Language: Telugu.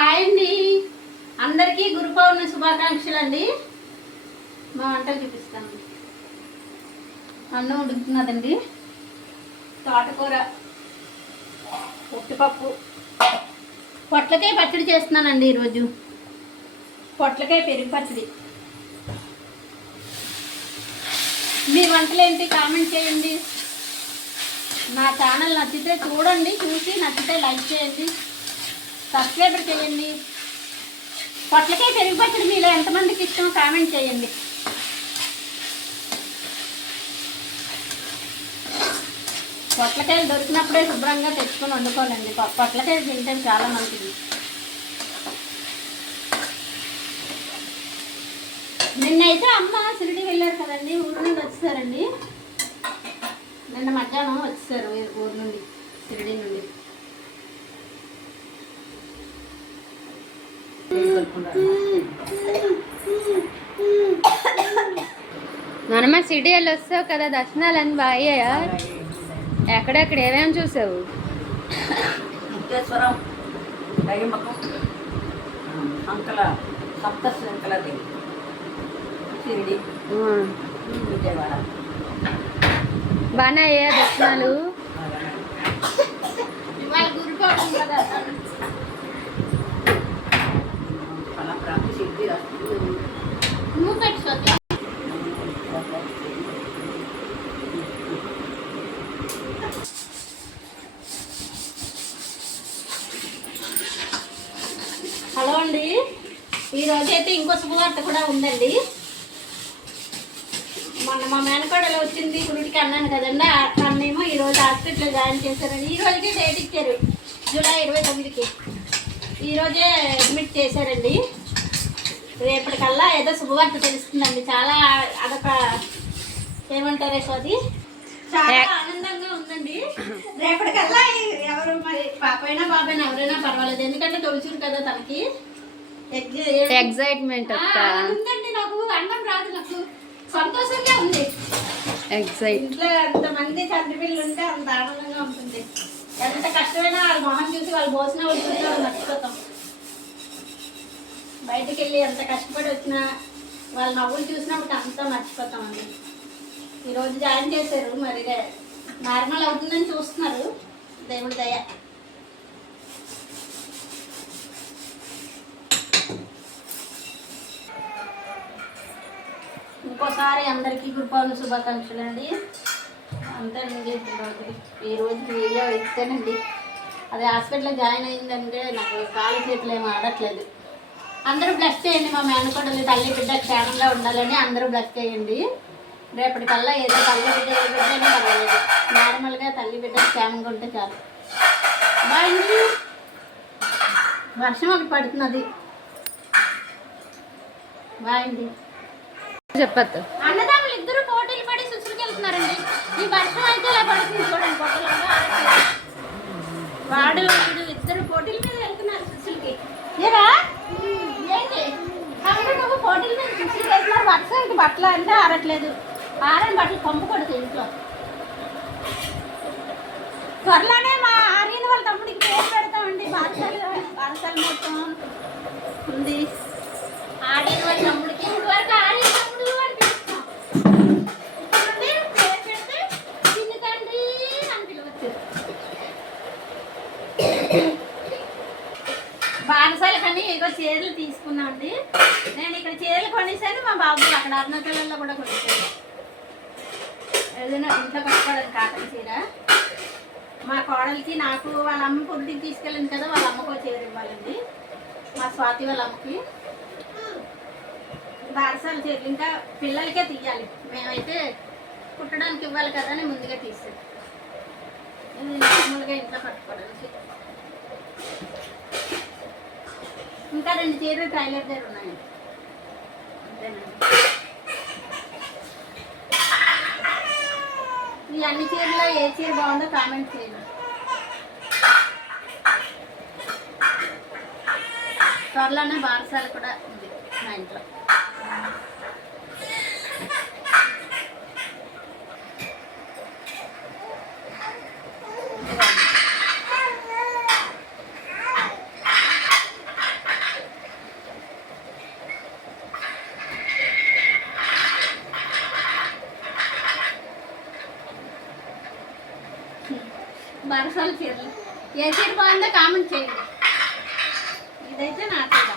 హాయ్ అండి, అందరికీ గురు పౌర్ణమి శుభాకాంక్షలు అండి. మా వంటలు చూపిస్తాను. అన్నం ఉడుకుతున్నదండి, తోటకూర, ఉట్టిపప్పు, పొట్లకాయ పచ్చడి చేస్తున్నానండి. ఈరోజు పొట్లకాయ పెరుగు పచ్చడి. మీ వంటలు ఏంటి కామెంట్ చేయండి. నా ఛానల్ నచ్చితే చూడండి, చూసి నచ్చితే లైక్ చేయండి, సబ్స్క్రైబ్ చేయండి. పొట్లకాయ పెరుగు పచ్చడి మీలో ఎంతమందికి ఇష్టమో కామెంట్ చేయండి. పొట్లకాయలు దొరికినప్పుడే శుభ్రంగా తెచ్చుకొని వండుకోవాలండి. పొట్లకాయలు తింటే చాలా మంచిది. నిన్నైతే అమ్మ షిరిడి వెళ్ళారు కదండి, ఊరు నుండి వచ్చేసారండి. నిన్న మధ్యాహ్నం వచ్చేసారు ఊరు నుండి, షిరిడి నుండి. మనమ్మ సిటీ వెళ్ళి వస్తావు కదా, దర్శనాలు అని బాగా ఎక్కడెక్కడ ఏమేమి చూసావు? ముక్తేశ్వరం, దయ్యమ్మకం, అంకల సప్తశ్రీ అంకల దేవి, షిరిడి, విజయవాడ. బాగా అయ్యా దర్శనాలు? ఇవాళ గురు పౌర్ణమి కదా, ఫలప్రాప్తి సిద్ధి నువ్వు పెట్టుకోవచ్చు. హలో అండి, ఈరోజైతే ఇంకో శుభవార్త కూడా ఉందండి. మొన్న మా మేనకోడలు వచ్చింది, గురుడికి అన్నాను కదండి. అన్నేమో ఈరోజు హాస్పిటల్లో జాయిన్ చేశారండి. ఈ రోజుకి డేట్ ఇచ్చారు, జూలై 29కి. ఈరోజే అడ్మిట్ చేశారండి. రేపటికల్లా ఏదో శుభవార్త తెలుస్తుందండి. చాలా అదొక ఏమంటారు అది, చాలా ఆనందంగా ఉందండి. రేపటికల్లా ఎవరు మరి పాపైనా బాబైనా ఎవరైనా పర్వాలేదు, ఎందుకంటే తొలిచూరు కదా తనకి. ఎగ్జైట్మెంట్ ఉందండి. నాకు అన్నం రాదు, నాకు సంతోషంగా ఉంది. ఇంట్లో ఎంతమంది తండ్రి పిల్లలు ఉంటే అంత ఆనందంగా ఉంటుంది. ఎంత కష్టమైనా వాళ్ళ మొహం చూసి వాళ్ళు భోజనం వస్తుంటే వాళ్ళు మర్చిపోతాం. బయటికి వెళ్ళి ఎంత కష్టపడి వచ్చినా వాళ్ళ నవ్వులు చూసినప్పుడు అంతా మర్చిపోతామండి. ఈరోజు జాయిన్ చేశారు, మరి నార్మల్ అవుతుందని చూస్తున్నారు. దేవుడి దయ. ఇంకోసారి అందరికీ గురు పౌర్ణమి శుభాకాంక్షలు అండి. అంతేనండి. ఈరోజు వీడియో ఇస్తేనండి, అది హాస్పిటల్లో జాయిన్ అయిందంటే నాకు కాలు చేతులు ఏమో ఆడట్లేదు. అందరూ బ్లెస్ చేయండి. మా మేనకోడలు తల్లి బిడ్డ క్షేమంగా ఉండాలని అందరూ బ్లెస్ చేయండి. రేపటికల్లా ఏదో తల్లి బిడ్డ ఏ బిడ్డైనా పర్వాలేదు, నార్మల్గా తల్లి బిడ్డ క్షేమంగా ఉంటే చాలు. బాగుంది. వర్షం ఒకటి పడుతున్నది. బాగుంది. చెప్పద్దు. అన్నదమ్ములు ఇద్దరు పోటీలు పడి సుసులుకి వెళ్తున్నారండి. ఈ వర్షం అయితే ఇలా పడుతుంది చూడండి. వాడు వీడు ఇద్దరు పోటీల మీద వెళ్తున్నారు సుసులకి. ఏరా ఏంటి కాబట్టి నువ్వు పోటీల మీద సుసులకి వెళ్తున్నారు. వర్షానికి బట్టలు అంటే ఆరట్లేదు. ఆరని బట్టలు పంపు కొడుతుంది ఇంట్లో. త్వరలోనే మా ఆర్యన వాళ్ళ తమ్ముడికి పేరు పెడతామండి. బారసాల మొత్తం ఉంది. ఆర్యన వాళ్ళ తమ్ముడికి ఇదివరకు ఆర్యన తమ్ముడు అని పిలుస్తాం. ఇప్పుడు పేరు పెడితే చిన్న తండ్రి అని పిలవచ్చు. బారసాల కానీ ఏదో చీరలు తీసుకున్నా అండి. నేను ఇక్కడ చీరలు కొనేసాను, మా బాబు అక్కడ అరుణాచలంలో కూడా కొనేసాను. ఏదైనా ఇంట్లో కట్టుకోవడానికి కాటన్ చీర. మా కోడలికి నాకు వాళ్ళ అమ్మ పొద్దుకి తీసుకెళ్ళింది కదా, వాళ్ళ అమ్మకో చీర ఇవ్వాలండి. మా స్వాతి వాళ్ళ అమ్మకి బారసాల చీరలు ఇంకా పిల్లలకే తీయాలి. మేమైతే కుట్టడానికి ఇవ్వాలి కదా అని ముందుగా తీసాను. ఇది నార్మల్గా ఇంట్లో కట్టుకోవడానికి. ఇంకా 2 చీరలు టైలర్ దగ్గర ఉన్నాయి. అంతేనండి. ఈ అన్ని చీరలో ఏ చీర బాగుందో కామెంట్ చేయండి. త్వరలోనే బారసాల కూడా ఉంది మా ఇంట్లో. బరసాల చీరలు ఏ చీర బాగుందో కామెంట్ చేయండి. ఇదైతే నా చీర.